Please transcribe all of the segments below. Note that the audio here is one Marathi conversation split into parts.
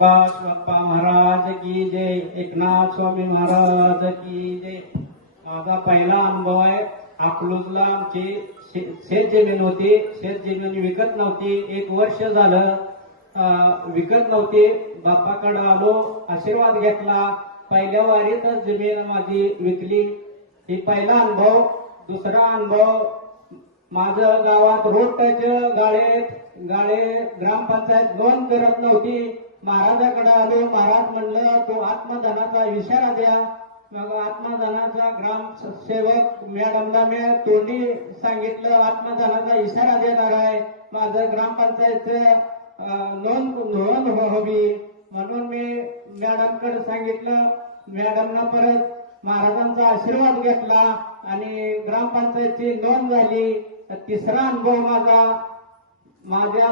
बाप्पा महाराज की जय, एकनाथ स्वामी महाराज की जय। माझा पहिला अनुभव आहे अकलूजला आमची शेत जमीन होती. शेत जमीन विकत नव्हती. 1 वर्ष झालं विकत नव्हती. बाप्पाकडे आलो, आशीर्वाद घेतला. पहिल्या वारीतच जमीन माझी विकली. ही पहिला अनुभव. दुसरा अनुभव, माझं गावात रोड टच गाळे ग्रामपंचायत नोंद करत नव्हती. महाराजाकडे आलो. महाराज म्हणलं तो आत्मदानाचा इशारा द्या. मग आत्मदानाचा ग्रामसेवक मॅडमला मी तोंडी सांगितलं आत्मदानाचा इशारा देणार आहे. माझं ग्रामपंचायतचं नोंद व्हावी म्हणून मी मॅडमकडे सांगितलं. मॅडमना परत महाराजांचा आशीर्वाद घेतला आणि ग्रामपंचायतची नोंद झाली. तिसरा अनुभव माझ्या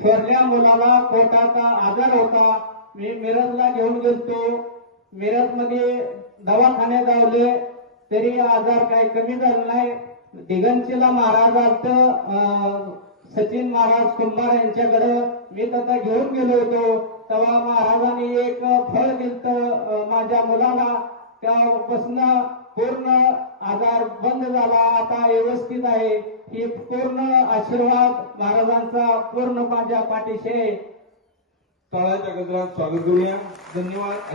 थोरल्या मुलाला पोटाचा आजार होता. मी मिरजला घेऊन गेलतो. मिरजमध्ये दवाखान्यात जावले तरी आजार काही कमी झाला नाही. दिगंचीला महाराज आलत, सचिन महाराज कुंभार यांच्याकडे मी त्याचा घेऊन गेलो होतो. तेव्हा महाराजांनी एक फळ दिलं माझ्या मुलाला. त्यापासून पूर्ण आजार बंद झाला. आता व्यवस्थित आहे. ही पूर्ण आशीर्वाद महाराजांचा पूर्ण माझ्या पाठीशी आहे. टाळ्याच्या गजरात स्वागत करूया. धन्यवाद.